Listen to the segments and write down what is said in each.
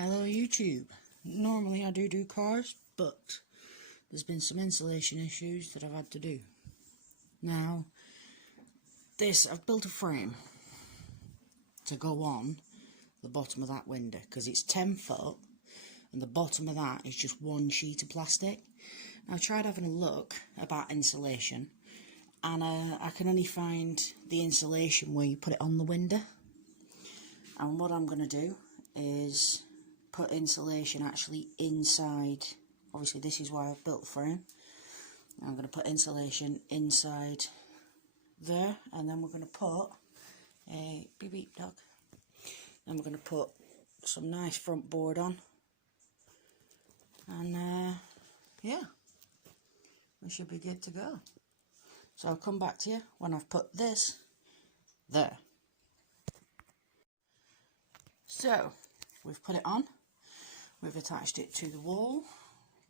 Hello YouTube. Normally I do cars, but there's been some insulation issues that I've had to do. Now, I've built a frame to go on the bottom of that window because it's 10 foot and the bottom of that is just one sheet of plastic. Now, I tried having a look about insulation and I can only find the insulation where you put it on the window. And what I'm going to do is put insulation actually inside. Obviously this is why I've built the frame. I'm going to put insulation inside there, and then we're going to put a beep beep dog. Then we're going to put some nice front board on, and yeah, we should be good to go. So I'll come back to you when I've put this there. So we've put it on, we've attached it to the wall,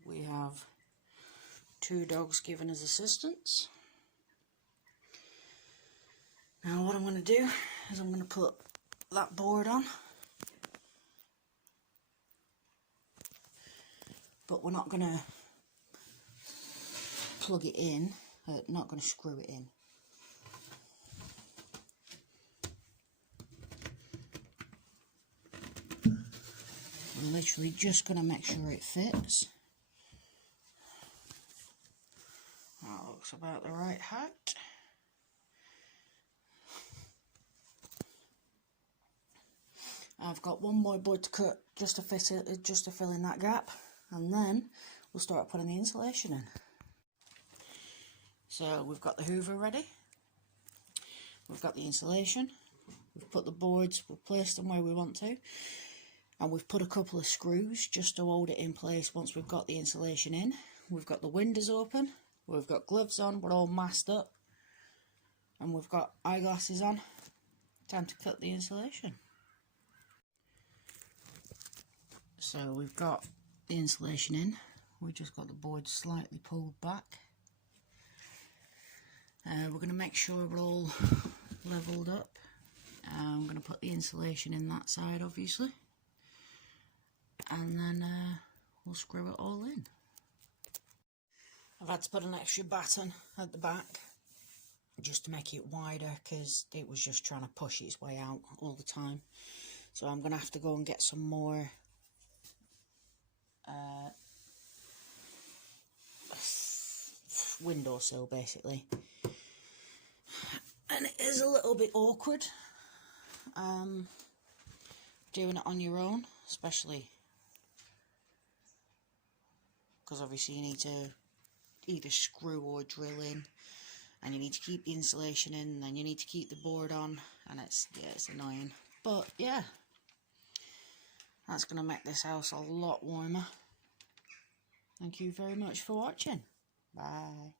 we have 2 dogs giving us assistance. Now what I'm going to do is I'm going to put that board on, but we're not going to plug it in, not going to screw it in. We're literally just going to make sure it fits. That looks about the right height. I've got one more board to cut just to fit it, just to fill in that gap, and then we'll start putting the insulation in. So we've got the hoover ready, we've got the insulation, we've put the boards, we've placed them where we want to, and we've put a couple of screws just to hold it in place once we've got the insulation in. We've got the windows open, we've got gloves on, we're all masked up, and we've got eyeglasses on. Time to cut the insulation. So we've got the insulation in, we've just got the board slightly pulled back. We're going to make sure we're all levelled up. I'm going to put the insulation in that side obviously, and then we'll screw it all in. I've had to put an extra batten at the back just to make it wider because it was just trying to push its way out all the time. So I'm going to have to go and get some more windowsill basically. And it is a little bit awkward doing it on your own, especially because obviously you need to either screw or drill in, and you need to keep the insulation in, and then you need to keep the board on, and it's annoying. But yeah, that's going to make this house a lot warmer. Thank you very much for watching. Bye.